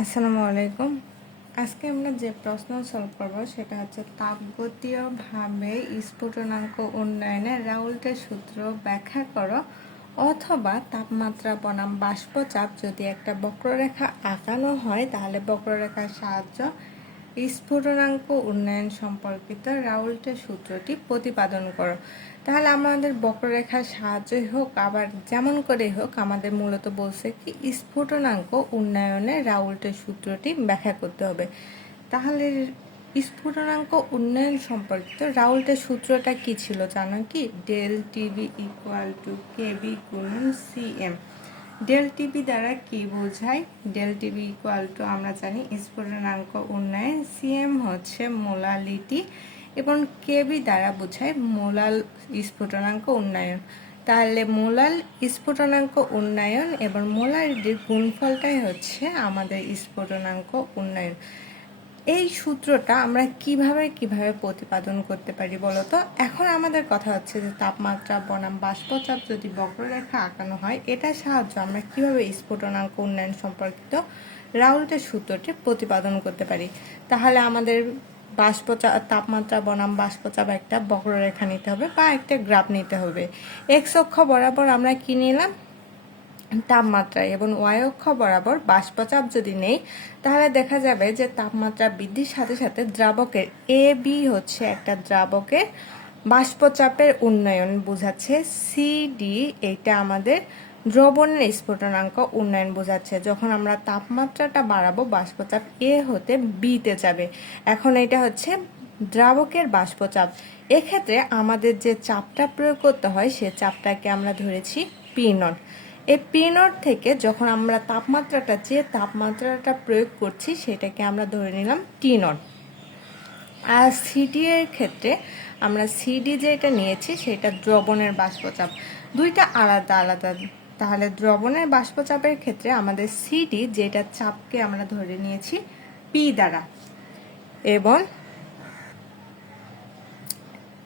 আসসালামু আলাইকুম আজকে আমরা যে প্রশ্ন সলভ করব সেটা হচ্ছে তাপগতীয়ভাবে স্ফুটনাঙ্ক উন্নয়নে রাউল্টের সূত্র ব্যাখ্যা করো অথবা তাপমাত্রা, বনাম, বাষ্পচাপ যদি একটা বক্ররেখা আঁকানো হয় তাহলে বক্ররেখার সাহায্য স্ফুটনাঙ্ক উন্নয়ন সম্পর্কিত রাউল্টের সূত্রটি প্রতিপাদন করো। তাহলে আমাদের বক্ররেখার সাহায্যই হোক, আবার যেমন করেই হোক, আমাদের মূলত বলছে কি স্ফুটনাঙ্ক উন্নয়নে রাউল্টের সূত্রটি ব্যাখ্যা করতে হবে। তাহলে স্ফুটনাঙ্ক উন্নয়ন সম্পর্কিত রাউল্টের সূত্রটা কি ছিল জানো কি? Del TV equal to KB গুণন সিএম। ডেল টিভি দ্বারা কি বোঝায়? ডেল টিভি ইকুয়াল টু আমরা জানি স্ফুটনাঙ্ক উন্নয়ন সিএম হচ্ছে মোলালিটি এবং কেবি দ্বারা বোঝায় মোলাল স্ফুটনাঙ্ক উন্নয়ন। তাহলে মোলাল স্ফুটনাঙ্ক উন্নয়ন এবং মোলালিটির গুণফলটাই হচ্ছে আমাদের স্ফুটনাঙ্ক উন্নয়ন। এই সূত্রটা আমরা কীভাবে কীভাবে প্রতিপাদন করতে পারি বলতো এখন আমাদের কথা হচ্ছে যে তাপমাত্রা, বনাম বাষ্পচাপ যদি বক্ররেখা আঁকানো হয়, এটার সাহায্য আমরা কীভাবে স্ফুটনাঙ্ক উন্নয়ন সম্পর্কিত রাউল্টের সূত্রটি প্রতিপাদন করতে পারি? তাহলে আমাদের বাষ্পচাপ তাপমাত্রা, বনাম বাষ্পচাপ একটা বক্ররেখা নিতে হবে বা একটা গ্রাফ নিতে হবে। এক্স অক্ষ বরাবর আমরা কি নিলাম? তাপমাত্রা এবং ওয়াই অক্ষ বরাবর বাষ্পচাপ যদি নেই, তাহলে দেখা যাবে যে তাপমাত্রা বৃদ্ধির সাথে সাথে দ্রাবকের এ, বি হচ্ছে একটা দ্রাবকের বাষ্পচাপের উন্নয়ন বোঝাচ্ছে সি, ডি। এটা আমাদের দ্রবণের স্ফুটনাঙ্ক উন্নয়ন বোঝাচ্ছে। যখন আমরা তাপমাত্রাটা বাড়াবো, বাষ্পচাপ এ হতে বিতে যাবে। এখন এটা হচ্ছে দ্রাবকের বাষ্পচাপ। এক্ষেত্রে আমাদের যে চাপটা প্রয়োগ করতে হয়, সে চাপটাকে আমরা ধরেছি পি নট। এই পি নট থেকে যখন আমরা তাপমাত্রাটা যে তাপমাত্রাটা প্রয়োগ করছি, সেটাকে আমরা ধরে নিলাম টি নট আর সিডি এর ক্ষেত্রে আমরা সিডি যেটা নিয়েছি, সেটা দ্রবণের বাষ্পচাপ। দুইটা আলাদা আলাদা। তাহলে দ্রবণের বাষ্পচাপের ক্ষেত্রে আমাদের সিডি যেটা চাপকে আমরা ধরে নিয়েছি পি দ্বারা। এবং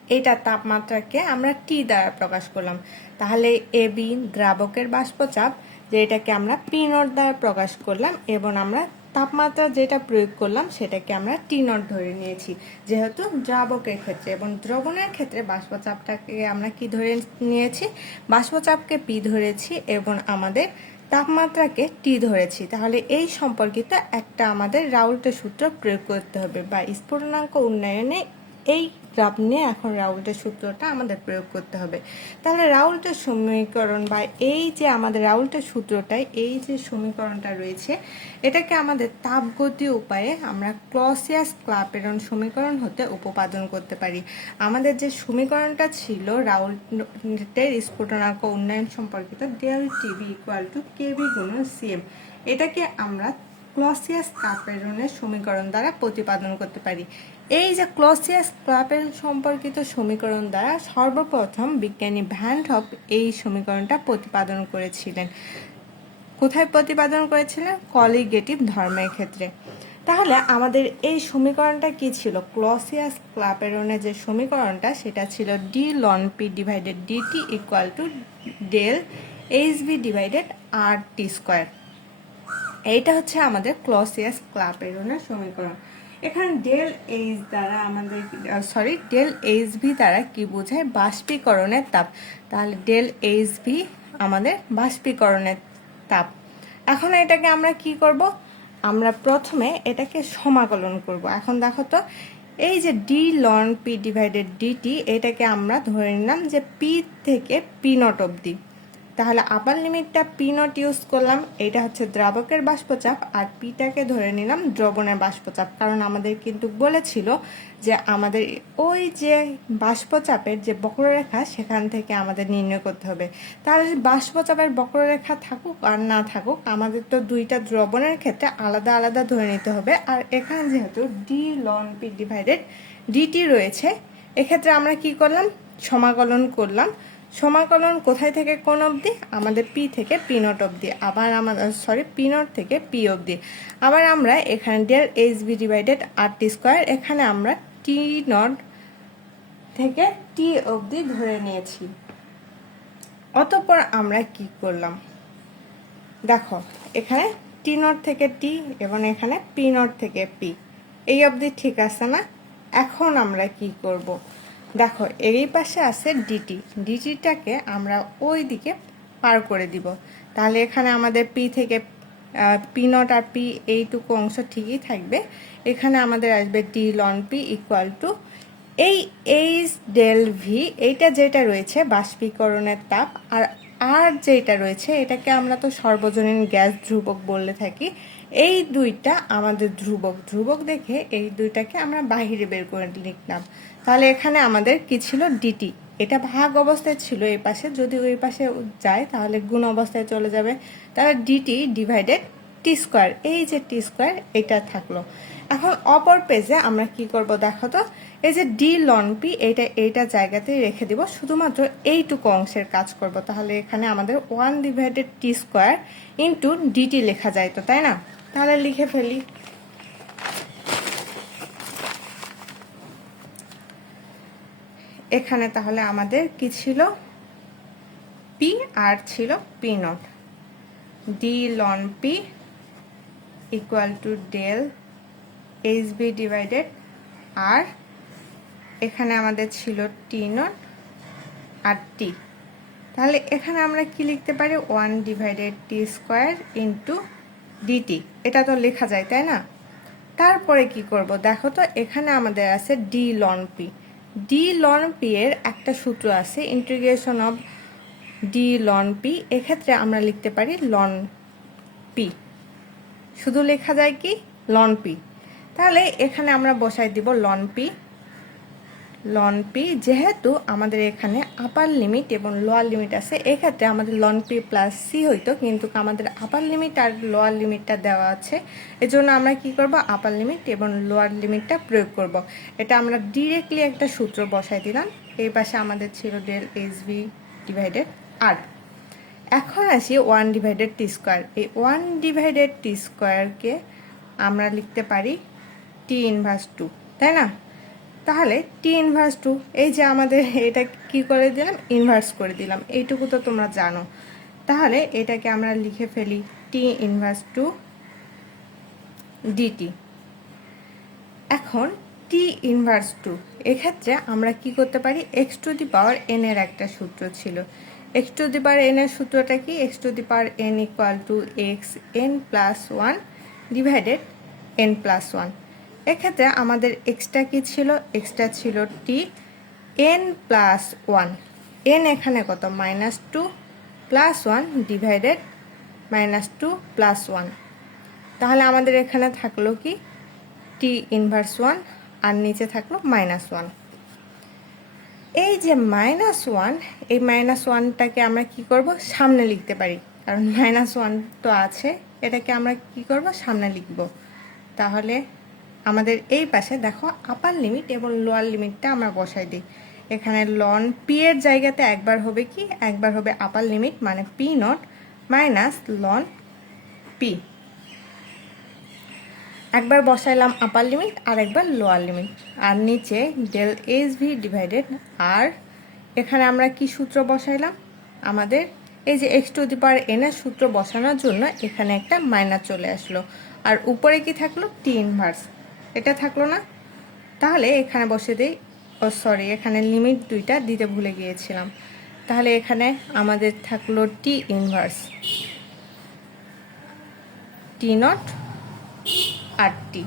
এটা তাপমাত্রাকে আমরা টি দ্বারা প্রকাশ করলাম। তাহলে এ বি দ্রাবকের বাষ্পচাপ, যেটাকে আমরা পি নট দ্বারা প্রকাশ করলাম এবং আমরা তাপমাত্রা যেটা প্রয়োগ করলাম, সেটাকে আমরা টি নট ধরে নিয়েছি। যেহেতু দ্রাবকের ক্ষেত্রে এবং দ্রবণের ক্ষেত্রে বাষ্পচাপটাকে আমরা কি ধরে নিয়েছি? বাষ্পচাপকে পি ধরেছি এবং আমাদের তাপমাত্রাকে টি ধরেছি। তাহলে এই সম্পর্কিত একটা আমাদের রাউল্টের সূত্র প্রয়োগ করতে হবে বা স্ফুটনাঙ্ক উন্নয়নে এই গ্রাফ নিয়ে এখন রাউল্টের সূত্রটা আমাদের প্রয়োগ করতে হবে। তাহলে রাউল্টের সমীকরণ বা এই যে আমাদের রাউল্টের সূত্রটাই এই যে সমীকরণটা রয়েছে, এটাকে আমাদের তাপগতি উপায়ে আমরা ক্লসিয়াস ক্লাপেরন সমীকরণ হতে উপপাদন করতে পারি। আমাদের যে সমীকরণটা ছিল রাউল্টের স্ফুটনাঙ্ক উন্নয়ন সম্পর্কিত del TV equal to KB গুণ সিএম এটাকে আমরা ক্লসিয়াস ক্লাপেরনের সমীকরণ দ্বারা প্রতিপাদন করতে পারি। এই যে ক্লসিয়াস ক্লাপেরন সম্পর্কিত সমীকরণ দ্বারা সর্বপ্রথম বিজ্ঞানী ভ্যান হপ এই সমীকরণটা প্রতিপাদন করেছিলেন। কোথায় প্রতিপাদন করেছিলেন? কলিগেটিভ ধর্মের ক্ষেত্রে। তাহলে আমাদের এই সমীকরণটা কি ছিল? ক্লসিয়াস ক্লাপেরনের যে সমীকরণটা, সেটা ছিল D ln P divided D T equal to del H B divided R T square এইটা হচ্ছে আমাদের ক্লসিয়াস ক্লাপেরনের সমীকরণ। এখানে ডেল এইচ দ্বারা আমাদের সরি ডেল এইচ ভি দ্বারা কি বোঝায়? বাষ্পীকরণের তাপ। তাহলে ডেল এইচ ভি আমাদের বাষ্পীকরণের তাপ। এখন এটাকে আমরা কি করব? আমরা প্রথমে এটাকে সমাকলন করব। এখন দেখো তো, এই যে D ln P divided D T এটাকে আমরা ধরে নিলাম যে পি থেকে পি নট অবধি। তাহলে আপার লিমিটটা পি নট ইউজ করলাম। এটা হচ্ছে দ্রাবকের বাষ্পচাপ আর পিটাকে ধরে নিলাম দ্রবণের বাষ্পচাপ। কারণ আমাদের কিন্তু বলেছিল যে আমাদের ওই যে বাষ্পচাপের যে বক্ররেখা, সেখান থেকে আমাদের নির্ণয় করতে হবে। তাহলে বাষ্পচাপের বক্ররেখা থাকুক আর না থাকুক, আমাদের তো দুইটা দ্রবণের ক্ষেত্রে আলাদা আলাদা ধরে নিতে হবে। আর এখানে যেহেতু D ln P divided D T রয়েছে, এক্ষেত্রে আমরা কি করলাম? সমাকলন করলাম। সমাকলন কোথায় থেকে কোন অবধি? আমাদের পি থেকে পি নট অবধি। আবার আমাদের সরি পি নট থেকে পি অবধি। আবার আমরা এখানে del H B divided R T square, এখানে আমরা টি নট থেকে টি অবধি ধরে নিয়েছি। অতঃপর আমরা কি করলাম? দেখো, এখানে টি নট থেকে টি এবং এখানে পি নট থেকে পি। এই অবধি ঠিক আছে না? এখন আমরা কি করব? দেখো, এই পাশে আছে ডিটি ডিটিটাকে আমরা ওই দিকে পার করে দিব। তাহলে এখানে আমাদের পি থেকে পি নট আর পি এইটুকু অংশ ঠিকই থাকবে। এখানে আমাদের আসবে D ln P equal to এই এইচ ডেল ভি এইটা যেটা রয়েছে বাষ্পীকরণের তাপ, আর আর যেটা রয়েছে, এটাকে আমরা তো সর্বজনীন গ্যাস ধ্রুবক বলে থাকি, এই দুইটা আমাদের ধ্রুবক। ধ্রুবক দেখে এই দুইটাকে আমরা বাহিরে বের করে লিখলাম তাহলে এখানে আমাদের কি ছিল? ডিটি এটা ভাগ অবস্থায় ছিল এই পাশে। যদি ওই পাশে যায়, তাহলে গুণ অবস্থায় চলে যাবে। তাহলে ডিটি ডিভাইডেড টি স্কোয়ার এই যে টি স্কোয়ার এটা থাকল। এখন অপর পেজে আমরা কি করব দেখো তো? এই যে ডি লন পি এইটা এইটা জায়গাতেই রেখে দিব। শুধুমাত্র এইটুকু অংশের কাজ করব। তাহলে এখানে আমাদের one divided T square into D T লেখা যায় তো, তাই না? তাহলে লিখে ফেলি। এখানে তাহলে আমাদের কি ছিল? পি আর ছিল P nought D ln P equal to del H B divided R এখানে আমাদের ছিল টি নট আর টি তাহলে এখানে আমরা কি লিখতে পারি? One divided T square into D T এটা তো লেখা যায়, তাই না? তারপরে কি করব? দেখো তো, এখানে আমাদের আছে D ln P D ln P এর একটা সূত্র আছে integration of D ln P এক্ষেত্রে আমরা লিখতে পারি লন পি শুধু লেখা যায় কি? লন পি তাহলে এখানে আমরা বসাই দিব লন পি লন পি, যেহেতু আমাদের এখানে আপার লিমিট এবং লোয়ার লিমিট আছে, এক্ষেত্রে আমাদের লন পি প্লাস সি হইতো, কিন্তু আমাদের আপার লিমিট আর লোয়ার লিমিটটা দেওয়া আছে। এজন্য আমরা কি করব? আপার লিমিট এবং লোয়ার লিমিটটা প্রয়োগ করব। এটা আমরা ডিরেক্টলি একটা সূত্র বসাই দিলাম। এই পাশে আমাদের ছিল del H V divided R এখন আসি ওয়ান ডিভাইডেড টি স্কোয়ার এই ওয়ান ডিভাইডেড টি স্কোয়ারকে আমরা লিখতে পারি টি ইনভার্স টু তাই না? তাহলে টি ইনভার্স টু এই যে আমাদের এটা কি করে দিলাম? ইনভার্স করে দিলাম। এইটুকু তো তোমরা জানো। তাহলে এটাকে আমরা লিখে ফেলি টি ইনভার্স টু ডিটি এখন টি ইনভার্স টু এক্ষেত্রে আমরা কি করতে পারি? X to the power N এর একটা সূত্র ছিল। X to the power N এর সূত্রটা কি? X to the power N equal to X N plus one divided N plus one এক্ষেত্রে আমাদের এক্সট্রা কি ছিল? এক্সট্রা ছিল T N plus one N এখানে কত? Minus two plus one divided minus two plus one তাহলে আমাদের এখানে থাকল কি? টি ইনভার্স ওয়ান আর নিচে থাকল মাইনাস ওয়ান এই যে মাইনাস ওয়ান এই মাইনাস ওয়ানটাকে আমরা কি করব? সামনে লিখতে পারি। কারণ মাইনাস ওয়ান তো আছে, এটাকে আমরা কি করব? সামনে লিখব। তাহলে আমাদের এই পাশে দেখো আপার লিমিট এবং লোয়ার লিমিটটা আমরা বসাই দিই। এখানে লন পি এর জায়গাতে একবার হবে কি? একবার হবে আপার লিমিট মানে P nought minus ln P একবার বসাইলাম আপার লিমিট আর একবার লোয়ার লিমিট আর নিচে del S V divided R এখানে আমরা কি সূত্র বসাইলাম? আমাদের এই যে এক্স টু দি পাওয়ার এনের সূত্র বসানোর জন্য এখানে একটা মাইনাস চলে আসলো। আর উপরে কি থাকল? টি ইনভার্স এটা থাকল না। তাহলে এখানে বসে দিই। ও সরি এখানে লিমিট দুইটা দিতে ভুলে গিয়েছিলাম। তাহলে এখানে আমাদের থাকল টি ইনভার্স টি নট আর টি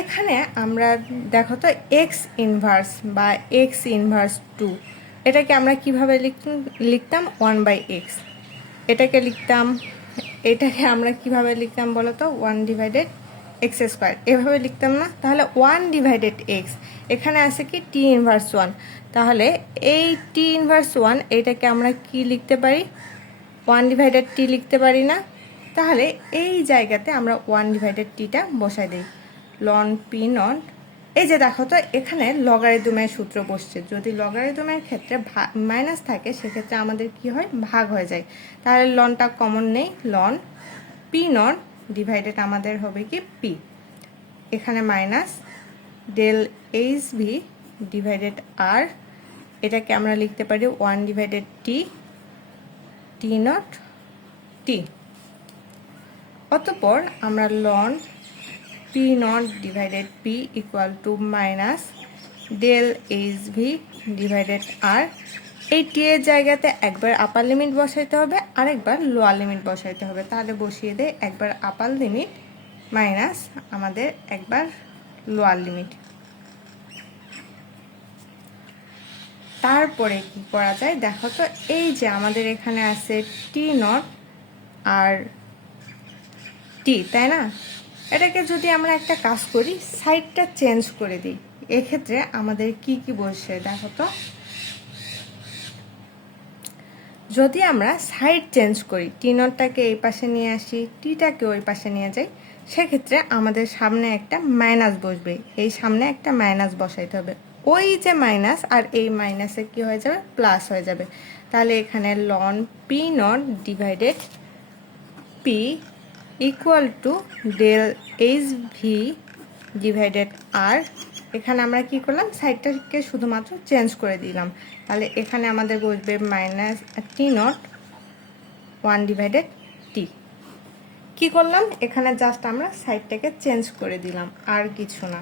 এখানে আমরা, দেখো তো এক্স ইনভার্স বা এক্স ইনভার্স টু এটাকে আমরা কীভাবে লিখতাম? ওয়ান বাই এক্স এটাকে লিখতাম, এটাকে আমরা কীভাবে লিখতাম বলো তো ওয়ান ডিভাইডেড এক্স স্কোয়ার এভাবে লিখতাম না। তাহলে ওয়ান ডিভাইডেড এক্স এখানে আছে কি টি ইনভার্স ওয়ান তাহলে এই টি ইনভার্স ওয়ান এইটাকে আমরা কি লিখতে পারি? ওয়ান ডিভাইডেড টি লিখতে পারি না। তাহলে এই জায়গাতে আমরা ওয়ান ডিভাইডেড টিটা বসাই দিই। লন পি নট এই যে দেখো তো, এখানে লগারিদমের সূত্র বসছে। যদি লগারিদমের ক্ষেত্রে মাইনাস থাকে, সেক্ষেত্রে আমাদের কি হয়? ভাগ হয়ে যায়। তাহলে লনটা কমন নেই। লন পি নট ডিভাইডেড আমাদের হবে কি পি এখানে minus del H V divided R এটাকে আমরা লিখতে পারি one divided T T nought T অতপর আমরা ln P nought divided P equal to minus del H V divided R এই টি এর জায়গাতে একবার আপার লিমিট বসাইতে হবে, আরেকবার লোয়ার লিমিট বসাইতে হবে। তাহলে বসিয়ে দেয় একবার আপার লিমিট মাইনাস আমাদের একবার লোয়ার লিমিট তারপরে কি করা যায়? দেখো তো, এই যে আমাদের এখানে আছে টি নট আর টি তাই না? এটাকে যদি আমরা একটা কাজ করি সাইডটা চেঞ্জ করে দিই, এক্ষেত্রে আমাদের কি কি বসে? দেখো তো। যদি আমরা সাইড চেঞ্জ করি টি নটটাকে এই পাশে নিয়ে আসি টিটাকে ওই পাশে নিয়ে যাই, সেক্ষেত্রে আমাদের সামনে একটা মাইনাস বসবে। এই সামনে একটা মাইনাস বসাইতে হবে। ওই যে মাইনাস আর এই মাইনাসে কি হয়ে যাবে? প্লাস হয়ে যাবে। তাহলে এখানে ln P nought divided P equal to del H V divided R এখানে আমরা কি করলাম? সাইডটাকে শুধুমাত্র চেঞ্জ করে দিলাম। তাহলে এখানে আমাদের বসবে minus T nought one divided T কি করলাম? এখানে জাস্ট আমরা সাইডটাকে চেঞ্জ করে দিলাম, আর কিছু না।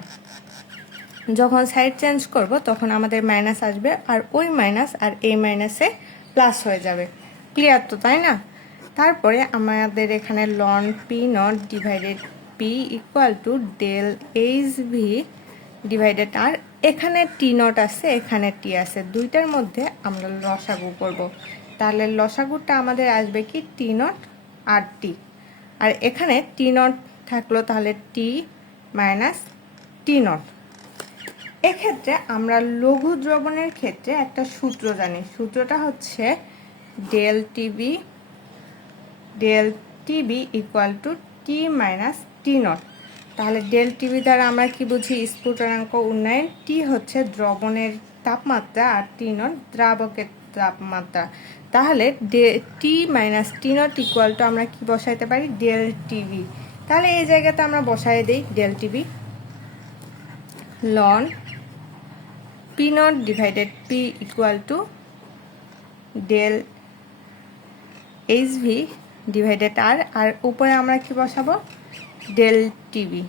যখন সাইড চেঞ্জ করব, তখন আমাদের মাইনাস আসবে, আর ওই মাইনাস আর এই মাইনাসে প্লাস হয়ে যাবে। ক্লিয়ার তো, তাই না? তারপরে আমাদের এখানে ln P nought divided P equal to del H V divided R এখানে টি নট আছে, এখানে টি আছে। দুইটার মধ্যে আমরা লসাগু করব। তাহলে লসাগুটা আমাদের আসবে কি টি নট আর টি আর এখানে টি নট থাকল তাহলে টি মাইনাস টি নট এক্ষেত্রে আমরা লঘু দ্রবণের ক্ষেত্রে একটা সূত্র জানি। সূত্রটা হচ্ছে del T B del T B equal to T minus T nought তাহলে ডেল টিভি দ্বারা আমরা কি বুঝি? স্ফুটনাঙ্ক উন্নয়ন টি হচ্ছে দ্রবণের তাপমাত্রা আর টি নট দ্রাবকের তাপমাত্রা। তাহলে del T minus T nought equal to আমরা কি বসাইতে পারি? Del T V. তাহলে এই জায়গাতে আমরা বসাই দিই del T V ln P nought divided P equal to del H V divided R আর উপরে আমরা কি বসাবো? Del TV.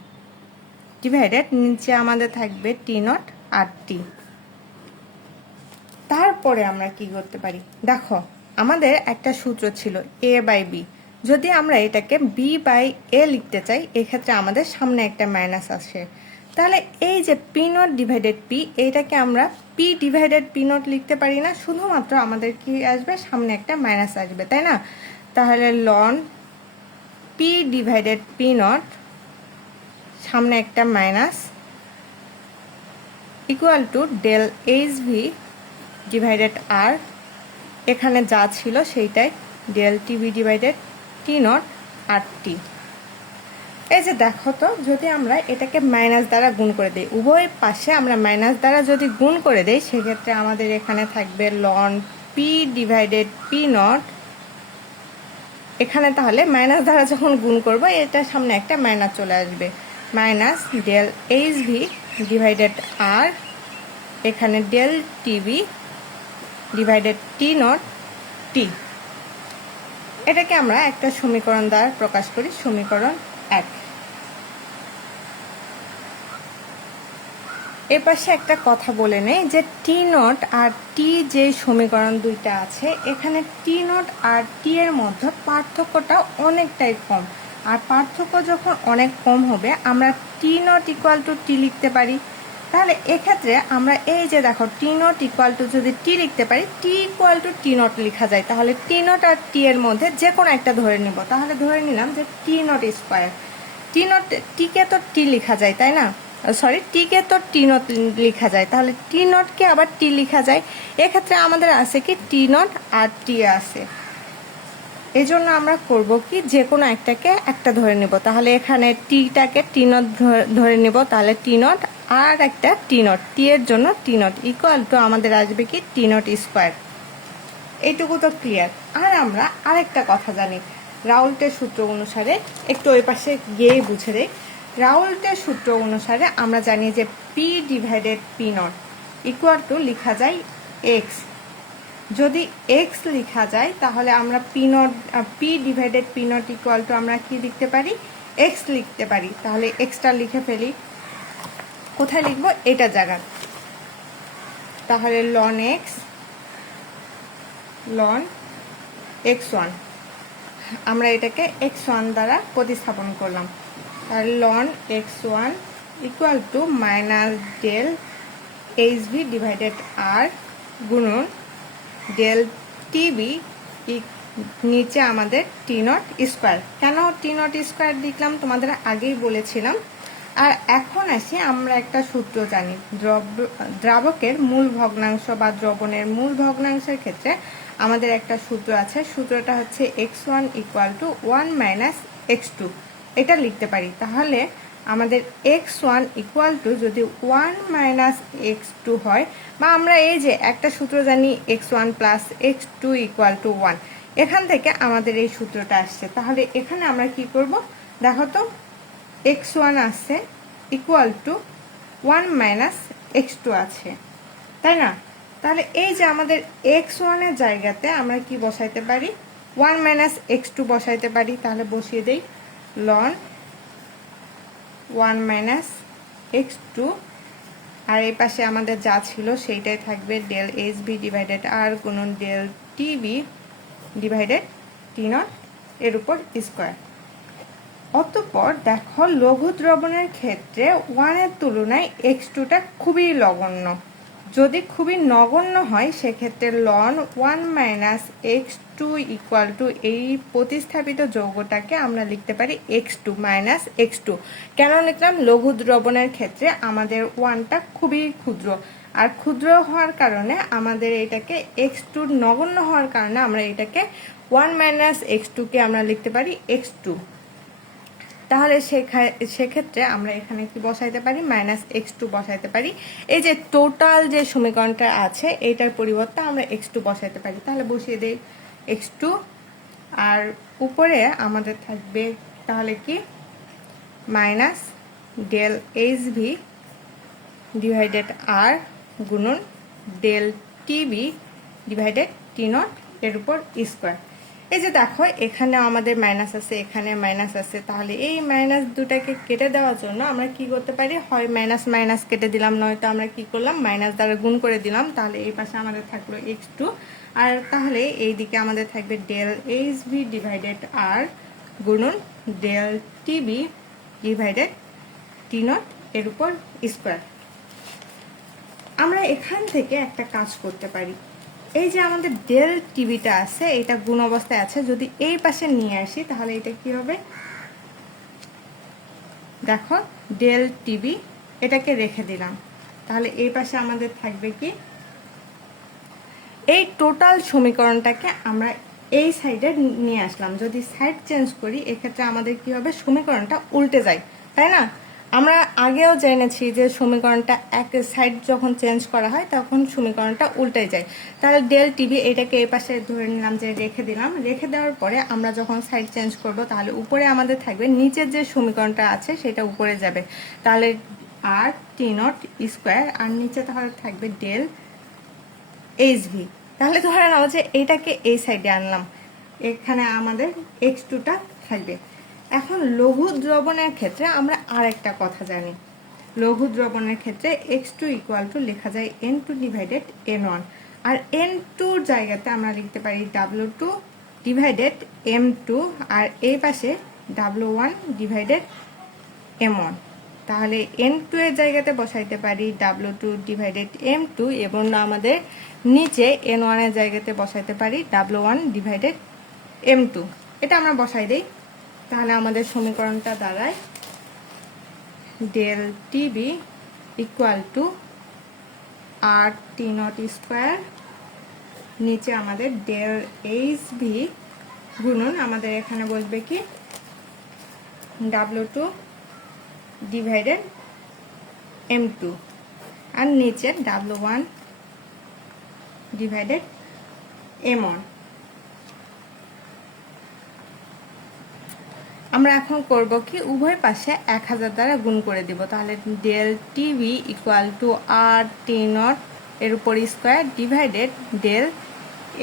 ডিভাইডেড নিচে আমাদের থাকবে টি নট আর টি। তারপরে আমরা কি করতে পারি? দেখো, আমাদের একটা সূত্র ছিল এ বাই বি। যদি আমরা এটাকে বি বাই এ লিখতে চাই, এক্ষেত্রে আমাদের সামনে একটা মাইনাস আসে। তাহলে এই যে পি নট ডিভাইডেড পি এইটাকে আমরা পি ডিভাইডেড পি নট লিখতে পারি না। শুধুমাত্র আমাদের কি আসবে? সামনে একটা মাইনাস আসবে, তাই না? তাহলে ln P divided P nought সামনে একটা minus equal to del H V divided R এখানে যা ছিল সেইটাই del T V divided T nought R T এই যে দেখো তো, যদি আমরা এটাকে মাইনাস দ্বারা গুণ করে দিই, উভয় পাশে আমরা মাইনাস দ্বারা যদি গুণ করে দিই, সেক্ষেত্রে আমাদের এখানে থাকবে ln P divided P nought এখানে তাহলে মাইনাস দ্বারা যখন গুণ করব, এটার সামনে একটা মাইনাস চলে আসবে। Minus del H V divided R এখানে del T V divided T nought T এটাকে আমরা একটা সমীকরণ দ্বারা প্রকাশ করি, সমীকরণ এক। এর পাশে একটা কথা বলে নেই যে টি নট আর টি যে সমীকরণ দুইটা আছে, এখানে টি নট আর টি এর মধ্যে পার্থক্যটা অনেকটাই কম। আর পার্থক্য যখন অনেক কম হবে, আমরা T nought equal to T লিখতে পারি। তাহলে এক্ষেত্রে আমরা এই যে দেখো টি নট ইকুয়াল টু যদি টি লিখতে পারি T equal to T nought লেখা যায়। তাহলে টি নট আর টি এর মধ্যে যে কোনো একটা ধরে নেব। তাহলে ধরে নিলাম যে T nought square T nought টিকে তো টি লেখা যায়, তাই না? সরি টিকে তো টি নট লেখা যায়। তাহলে টি নটকে আবার টি লেখা যায়। এক্ষেত্রে আমাদের আছে কি টি নট আর টি আছে। এই জন্য আমরা করব কি, যে কোনো একটাকে একটা ধরে নেব। তাহলে এখানে টিটাকে টি নট ধরে নেব। তাহলে টি নট আর একটা টি নট টি এর জন্য টি নট ইকুয়াল টু আমাদের আসবে কি টি নট স্কোয়ার এইটুকু তো ক্লিয়ার আর আমরা আরেকটা কথা জানি। রাউল্টের সূত্র অনুসারে একটু ওই পাশে গিয়েই বুঝে দেই। রাউল্টের সূত্র অনুসারে আমরা জানি যে P divided P nought equal to লেখা যায় এক্স যদি এক্স লেখা যায়, তাহলে আমরা P nought P divided P nought equal to আমরা কি লিখতে পারি? এক্স লিখতে পারি। তাহলে এক্সটা লিখে ফেলি। কোথায় লিখব? এটা জায়গার তাহলে ln X ln X one আমরা এটাকে এক্স ওয়ান দ্বারা প্রতিস্থাপন করলাম। Ln X one equal to minus del H V divided R গুণন ডেল টিবি নিচে আমাদের টি নট স্কোয়ার কেন টি নট স্কোয়ার লিখলাম তোমাদের আগেই বলেছিলাম। আর এখন আসি আমরা একটা সূত্র জানি। দ্রব- দ্রাবকের মূল ভগ্নাংশ বা দ্রবণের মূল ভগ্নাংশের ক্ষেত্রে আমাদের একটা সূত্র আছে। সূত্রটা হচ্ছে X one equal to one minus X two এটা লিখতে পারি। তাহলে আমাদের এক্স ওয়ান ইকুয়াল টু যদি ওয়ান মাইনাস এক্স টু হয়, বা আমরা এই যে একটা সূত্র জানি X one plus X two equal to one এখান থেকে আমাদের এই সূত্রটা আসছে। তাহলে এখানে আমরা কি করব? দেখো তো এক্স ওয়ান আছে equal to one minus X two আছে। তাই না? তাহলে এই যে আমাদের এক্স ওয়ানের জায়গাতে আমরা কি বসাইতে পারি? ওয়ান মাইনাস এক্স টু বসাইতে পারি। তাহলে বসিয়ে দেই। Ln one minus X two আর এই পাশে আমাদের যা ছিল সেইটাই থাকবে del H B divided R গুণন del T B divided T nought এর উপর স্কোয়ার অতঃপর দেখো লঘু দ্রবণের ক্ষেত্রে ওয়ানের তুলনায় এক্স টুটা খুবই নগণ্য যদি খুবই নগণ্য হয়, সেক্ষেত্রে ln one minus X two equal to এই প্রতিস্থাপিত যৌগটাকে আমরা লিখতে পারি X two minus X two কেন লিখলাম? লঘু দ্রবণের ক্ষেত্রে আমাদের ওয়ানটা খুবই ক্ষুদ্র। আর ক্ষুদ্র হওয়ার কারণে আমাদের এটাকে এক্স টু নগণ্য হওয়ার কারণে আমরা এটাকে ওয়ান মাইনাস এক্স টুকে আমরা লিখতে পারি এক্স টু তাহলে সেক্ষেত্রে আমরা এখানে কি বসাইতে পারি? মাইনাস এক্স টু বসাইতে পারি। এই যে টোটাল যে সমীকরণটা আছে, এটার পরিবর্তে আমরা এক্স টু বসাইতে পারি। তাহলে বসিয়ে দিই এক্স টু আর উপরে আমাদের থাকবে তাহলে কি? Minus del H V divided R গুণন del T B divided T nought এর উপর স্কোয়ার এই যে দেখো, এখানে আমাদের মাইনাস আছে, এখানে মাইনাস আছে। তাহলে এই মাইনাস দুটাকে কেটে দেওয়ার জন্য আমরা কি করতে পারি? হয় মাইনাস মাইনাস কেটে দিলাম, নয়তো আমরা কি করলাম? মাইনাস দ্বারা গুণ করে দিলাম। তাহলে এই পাশে আমাদের থাকল এক্স টু আর তাহলে এই দিকে আমাদের থাকবে del H V divided R গুণন del T B divided T nought এর উপর স্কোয়ার আমরা এখান থেকে একটা কাজ করতে পারি। এই যে আমাদের ডেল টিভিটা আছে, এটা গুণ অবস্থায় আছে, যদি এই পাশে নিয়ে আসি, তাহলে এটা কি হবে? দেখো ডেল টিভি, এটাকে রেখে দিলাম। তাহলে এই পাশে আমাদের থাকবে কি? এই টোটাল সমীকরণটাকে আমরা এই সাইডে নিয়ে আসলাম। যদি সাইড চেঞ্জ করি, এক্ষেত্রে আমাদের কি হবে? সমীকরণটা উল্টে যায়, তাই না? আমরা আগেও জেনেছি যে সমীকরণটা এক সাইড যখন চেঞ্জ করা হয়, তখন সমীকরণটা উল্টে যায়। তাহলে ডেল টিভি এটাকে এই পাশে ধরে নিলাম যে রেখে দিলাম। রেখে দেওয়ার পরে আমরা যখন সাইড চেঞ্জ করব, তাহলে উপরে আমাদের থাকবে, নিচের যে সমীকরণটা আছে সেটা উপরে যাবে। তাহলে আর টি নট স্কোয়ার আর নিচে তাহলে থাকবে ডেল এইচ ভি তাহলে ধরে নাও যে এইটাকে এই সাইডে আনলাম। এখানে আমাদের এক্স টুটা থাকবে। এখন লঘু দ্রবণের ক্ষেত্রে আমরা আরেকটা কথা জানি। লঘু দ্রবণের ক্ষেত্রে এক্স টু ইকুয়াল টু লেখা যায় N two divided N one আর এন টুর জায়গাতে আমরা লিখতে পারি W two divided M two আর এই পাশে W one divided M one তাহলে এন টু এর জায়গাতে বসাইতে পারি W two divided M two এবং আমাদের নিচে এন ওয়ানের জায়গাতে বসাইতে পারি W one divided M two এটা আমরা বসাই দিই। তাহলে আমাদের সমীকরণটা দাঁড়ায়। Del T B equal to R T nought square নিচে আমাদের ডেল এইচ ভি গুণন আমাদের এখানে বসবে কি? W two divided M two আর নিচে W one divided M one আমরা এখন করব কি, উভয় পাশে এক হাজার দ্বারা গুণ করে দিব। তাহলে del T V equal to R T nought এর উপর square divided del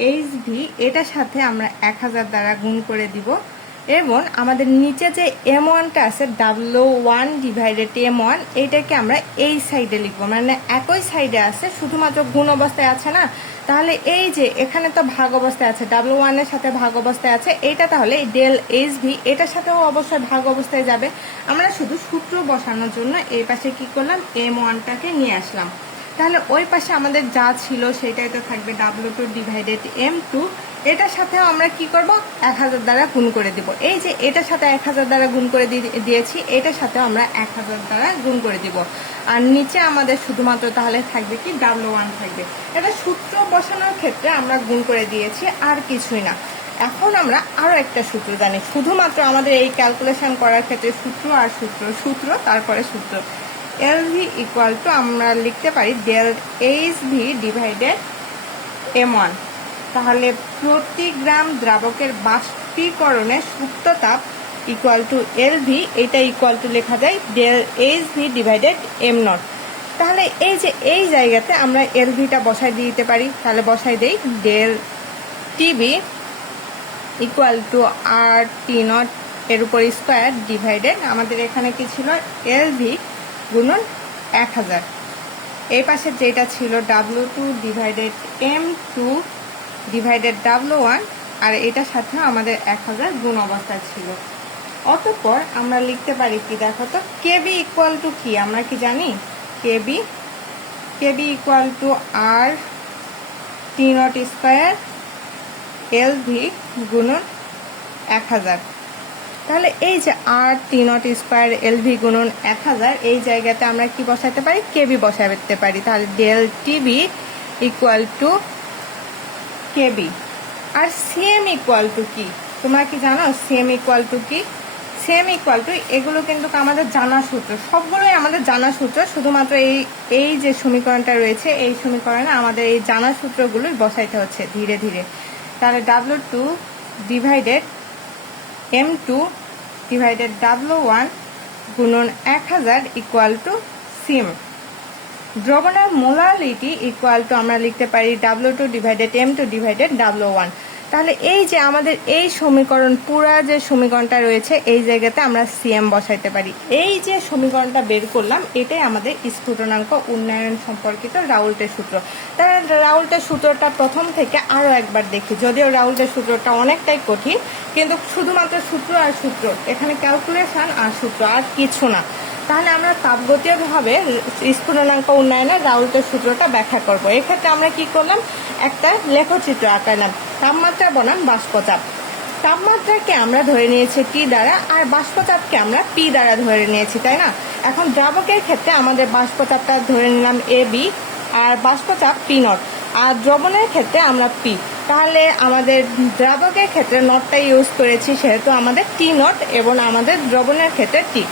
H V এটার সাথে আমরা এক হাজার দ্বারা গুণ করে দিব। এবং আমাদের নিচে যে এম ওয়ানটা আছে W one divided M one এইটাকে আমরা এই সাইডে লিখব। মানে একই সাইডে আছে, শুধুমাত্র গুণ অবস্থায় আছে না? তাহলে এই যে এখানে তো ভাগ অবস্থায় আছে ডাব্লু ওয়ানের সাথে ভাগ অবস্থায় আছে এইটা তাহলে ডেল এইচ ভি এটার সাথেও অবশ্যই ভাগ অবস্থায় যাবে। আমরা শুধু সূত্র বসানোর জন্য এই পাশে কি করলাম এম ওয়ানটাকে নিয়ে আসলাম। তাহলে ওই পাশে আমাদের যা ছিল সেটাই তো থাকবে W two divided M two এটার সাথেও আমরা কি করব? এক হাজার দ্বারা গুণ করে দিব। এই যে এটার সাথে এক হাজার দ্বারা গুণ করে দিয়েছি, এটার সাথেও আমরা এক হাজার দ্বারা গুণ করে দিব। আর নিচে আমাদের শুধুমাত্র তাহলে থাকবে কি? ডাব্লু ওয়ান থাকবে। এটা সূত্র বসানোর ক্ষেত্রে আমরা গুণ করে দিয়েছি, আর কিছুই না। এখন আমরা আরও একটা সূত্র জানি। শুধুমাত্র আমাদের এই ক্যালকুলেশন করার ক্ষেত্রে সূত্র আর সূত্র সূত্র, তারপরে সূত্র। এল ভি ইকুয়াল টু আমরা লিখতে পারি del H V divided M one তাহলে প্রতি গ্রাম দ্রাবকের বাষ্পীকরণে সুপ্ত তাপ ইকুয়াল টু এল ভি এটা ইকুয়াল টু লেখা যায় del H V divided M nought তাহলে এই যে এই জায়গাতে আমরা এল ভিটা বসাই দিতে পারি, তাহলে বসাই দেই del T V equal to R T nought এর উপর স্কোয়ার ডিভাইডেড আমাদের এখানে কি ছিল? এল ভি গুণন এক হাজার। এই পাশে যেটা ছিল W two divided M two divided W one আর এটার সাথে আমাদের এক হাজার গুণ অবস্থা ছিল। অতঃপর আমরা লিখতে পারি কি? দেখো তো কেবি ইকুয়াল টু কি? আমরা কি জানি? K B K B equal to R T nought square L V গুণন এক হাজার। তাহলে এই যে R T nought square L V গুণন এক হাজার, এই জায়গাতে আমরা কি বসাতে পারি? কেবি বসাতে পারি। তাহলে del T V equal to K B R same equal to কি? তোমরা কি জানো সেম ইকুয়াল টু কি? সেম ইকুয়াল টু এগুলো কিন্তু আমাদের জানা সূত্র। সবগুলোই আমাদের জানা সূত্র, শুধুমাত্র এই এই যে সমীকরণটা রয়েছে, এই সমীকরণে আমাদের এই জানা সূত্রগুলোই বসাইতে হচ্ছে ধীরে ধীরে। তাহলে W two divided M two divided W one গুণন এক হাজার ইকুয়াল টু সিম দ্রবণের মোলালিটি ইকুয়াল টু আমরা লিখতে পারি W two divided M two divided W one তাহলে এই যে আমাদের এই সমীকরণ, পুরা যে সমীকরণটা রয়েছে, এই জায়গাতে আমরা সিএম বসাইতে পারি। এই যে সমীকরণটা বের করলাম, এটাই আমাদের স্ফুটনাঙ্ক উন্নয়ন সম্পর্কিত রাউল্টের সূত্র। তাহলে রাউল্টের সূত্রটা প্রথম থেকে আরও একবার দেখি। যদিও রাউল্টের সূত্রটা অনেকটাই কঠিন, কিন্তু শুধুমাত্র সূত্র আর সূত্র, এখানে ক্যালকুলেশন আর সূত্র আর কিছু না। তাহলে আমরা তাপগতীয়ভাবে স্ফুটনাঙ্ক উন্নয়নের রাউল্টের সূত্রটা ব্যাখ্যা করব। এক্ষেত্রে আমরা কি করলাম? একটা লেখচিত্র আঁকালাম। তাপমাত্রা, বনাম, বাষ্পচাপ। তাপমাত্রাকে আমরা ধরে নিয়েছি টি দ্বারা, আর বাষ্পচাপকে আমরা পি দ্বারা ধরে নিয়েছি, তাই না? এখন দ্রাবকের ক্ষেত্রে আমাদের বাষ্পচাপটা ধরে নিলাম এ বি আর বাষ্পচাপ পি নট আর দ্রবণের ক্ষেত্রে আমরা পি তাহলে আমাদের দ্রাবকের ক্ষেত্রে নটটা ইউজ করেছি, সেহেতু আমাদের টি নট এবং আমাদের দ্রবণের ক্ষেত্রে টি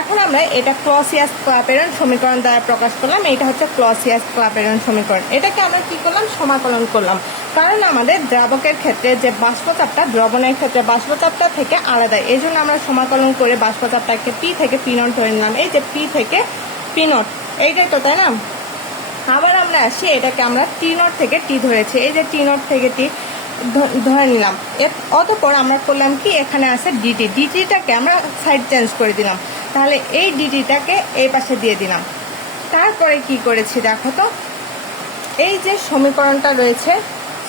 এখন আমরা এটা ক্লসিয়াস ক্লাপেরন সমীকরণ দ্বারা প্রকাশ করলাম, এটা হচ্ছে ক্লসিয়াস ক্লাপেরন সমীকরণ। এটাকে আমরা কি করলাম? সমাকলন করলাম। কারণ আমাদের দ্রাবকের ক্ষেত্রে যে বাষ্পচাপটা, দ্রবণের ক্ষেত্রে বাষ্পচাপটা থেকে আলাদা। এই জন্য আমরা সমাকলন করে বাষ্পচাপটাকে পি থেকে পি নট ধরে নিলাম। এই যে পি থেকে পি নট এইটাই তো, তাই না? আবার আমরা আসি, এটাকে আমরা টি নট থেকে টি ধরেছি। এই যে টি নট থেকে টি ধরে নিলাম। অতঃপর আমরা করলাম কি? এখানে আছে ডিটি ডিটিটাকে আমরা সাইড চেঞ্জ করে দিলাম। তাহলে এই ডিটিটাকে এই পাশে দিয়ে দিলাম। তারপরে কি করেছি দেখো তো? এই যে সমীকরণটা রয়েছে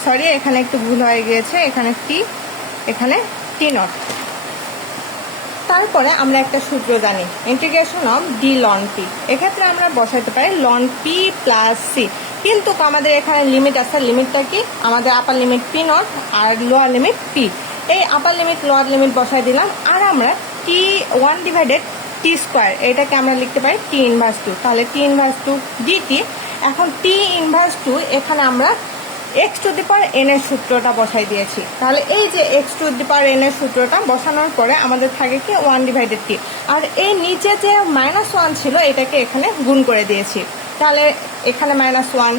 সরি এখানে একটু ভুল হয়ে গিয়েছে, এখানে টি এখানে টি নট তারপরে আমরা একটা সূত্র জানি integration of D ln P এক্ষেত্রে আমরা বসাতে পারি লন পি প্লাস সি কিন্তু আমাদের এখানে লিমিট আছে, লিমিটটা কি? আমাদের আপার লিমিট পি নট আর লোয়ার লিমিট পি এই আপার লিমিট লোয়ার লিমিট বসাই দিলাম, আর আমরা T one divided T square এটাকে আমরা লিখতে পারি টি ইনভার্স টু তাহলে টি ইনভার্স টু ডিটি এখন টি ইনভার্স টু এখানে আমরা X to the power N এর সূত্রটা বসাই দিয়েছি। তাহলে এই যে X to the power N এর সূত্রটা বসানোর পরে আমাদের থাকে কি ওয়ান ডিভাইডেড টি আর এই নিচে যে মাইনাস ওয়ান ছিল, এটাকে এখানে গুণ করে দিয়েছি। তাহলে এখানে মাইনাস ওয়ান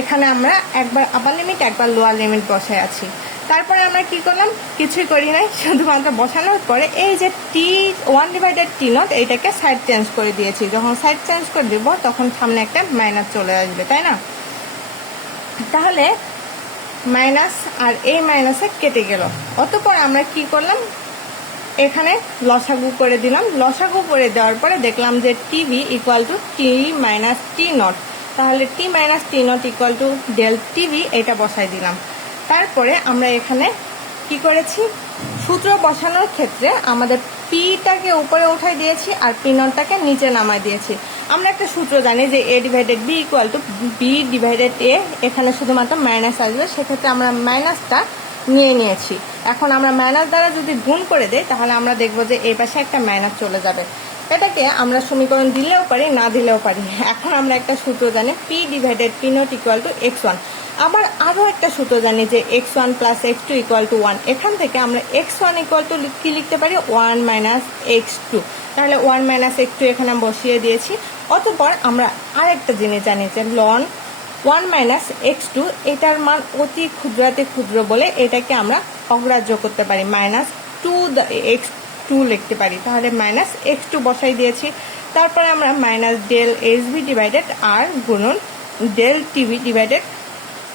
এখানে আমরা একবার আপার লিমিট একবার লোয়ার লিমিট বসাই আছি। তারপরে আমরা কি করলাম? কিছুই করি নাই, শুধুমাত্র বসানোর পরে এই যে T one divided T nought এইটাকে সাইড চেঞ্জ করে দিয়েছি। যখন সাইড চেঞ্জ করে দিব, তখন সামনে একটা মাইনাস চলে আসবে, তাই না? তাহলে মাইনাস আর এই মাইনাসে কেটে গেল। অতপর আমরা কি করলাম? এখানে লসাগু করে দিলাম। লসাগু করে দেওয়ার পরে দেখলাম যে T V equal to T minus T nought তাহলে T minus T nought equal to del T V এটা বসাই দিলাম। তারপরে আমরা এখানে কি করেছি? সূত্র বসানোর ক্ষেত্রে আমাদের পিটাকে উপরে উঠাই দিয়েছি আর পি নটটাকে নিচে নামাই দিয়েছি। আমরা একটা সূত্র জানি যে A divided B equal to B divided A এখানে শুধুমাত্র মাইনাস আসবে। সেক্ষেত্রে আমরা মাইনাসটা নিয়ে নিয়েছি। এখন আমরা মাইনাস দ্বারা যদি গুণ করে দেই, তাহলে আমরা দেখব যে এই পাশে একটা মাইনাস চলে যাবে। এটাকে আমরা সমীকরণ দিলেও পারি, না দিলেও পারি। এখন আমরা একটা সূত্র জানি P divided P nought equal to X one আবার আরও একটা সূত্র জানি যে X one plus X two equal to one এখান থেকে আমরা এক্স ওয়ান ইকুয়াল টু কি লিখতে পারি? ওয়ান মাইনাস এক্স টু তাহলে ওয়ান মাইনাস এক্স টু এখানে বসিয়ে দিয়েছি। অতপর আমরা আরেকটা জিনিস জানি যে ln one minus X two এটার মান অতি ক্ষুদ্রাতে ক্ষুদ্র বলে এটাকে আমরা অগ্রাহ্য করতে পারি। মাইনাস টু এক্স টু লিখতে পারি। তাহলে মাইনাস এক্স টু বসাই দিয়েছি। তারপরে আমরা minus del H V divided R গুণন del T V divided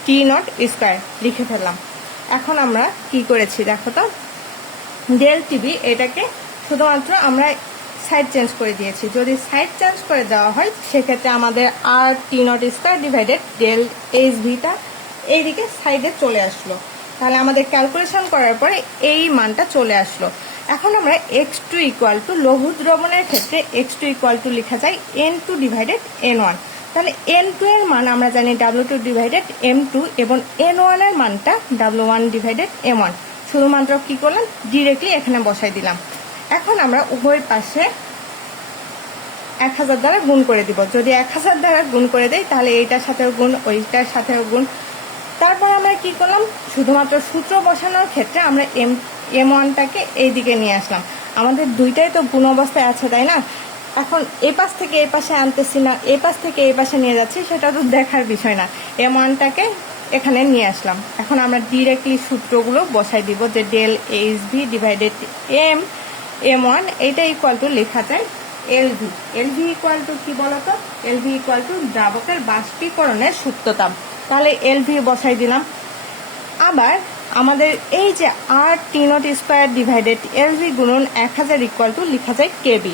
T nought square লিখে ফেললাম। এখন আমরা কি করেছি দেখো তো? ডেল টিভি এটাকে শুধুমাত্র আমরা সাইড চেঞ্জ করে দিয়েছি। যদি সাইড চেঞ্জ করে দেওয়া হয়, সেক্ষেত্রে আমাদের R T nought square divided del H ভিটা এইদিকে সাইডে চলে আসলো। তাহলে আমাদের ক্যালকুলেশন করার পরে এই মানটা চলে আসলো। এখন আমরা এক্স টু ইকুয়াল টু লঘু দ্রবণের ক্ষেত্রে এক্স টু ইকুয়াল টু লেখা যায় N two divided N one. তাহলে এন টু এর মান আমরা জানি W two divided M two এবং এন ওয়ানের মানটা W one divided M one শুধুমাত্র কি করলাম? ডিরেক্টলি এখানে বসাই দিলাম। এখন আমরা উভয় পাশে এক হাজার দ্বারা গুণ করে দিব। যদি এক হাজার দ্বারা গুণ করে দেই, তাহলে এইটার সাথেও গুণ, ওইটার সাথেও গুণ। তারপর আমরা কি করলাম? শুধুমাত্র সূত্র বসানোর ক্ষেত্রে আমরা এম এম ওয়ানটাকে এই দিকে নিয়ে আসলাম। আমাদের দুইটাই তো গুণ অবস্থায় আছে, তাই না? এখন এ পাশ থেকে এ পাশে আনতেছি না, এ পাশ থেকে এ পাশে নিয়ে যাচ্ছি, সেটা তো দেখার বিষয় না। এম ওয়ানটাকে এখানে নিয়ে আসলাম। এখন আমরা ডিরেক্টলি সূত্রগুলো বসাই দিব যে del H V divided M M one এইটা ইকুয়াল টু লেখা যায় L V L V equal to কি বলতো? এলভি ইকুয়াল টু দ্রাবকের বাষ্পীকরণের সুপ্ততাপ তাহলে এলভি বসাই দিলাম। আবার আমাদের এই যে R T nought square divided L V গুণন এক হাজার ইকুয়াল টু লেখা যায় কেবি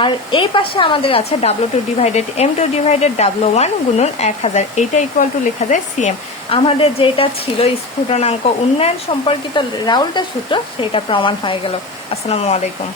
আর এই পাশে আমাদের আছে W two divided M two divided W one গুণন এক হাজার। এইটা ইকুয়াল টু লেখা যায় সিএম আমাদের যেটা ছিল স্ফুটনাঙ্ক উন্নয়ন সম্পর্কিত রাউলটা সূত্র, সেটা প্রমাণ হয়ে গেল। আসসালামু আলাইকুম।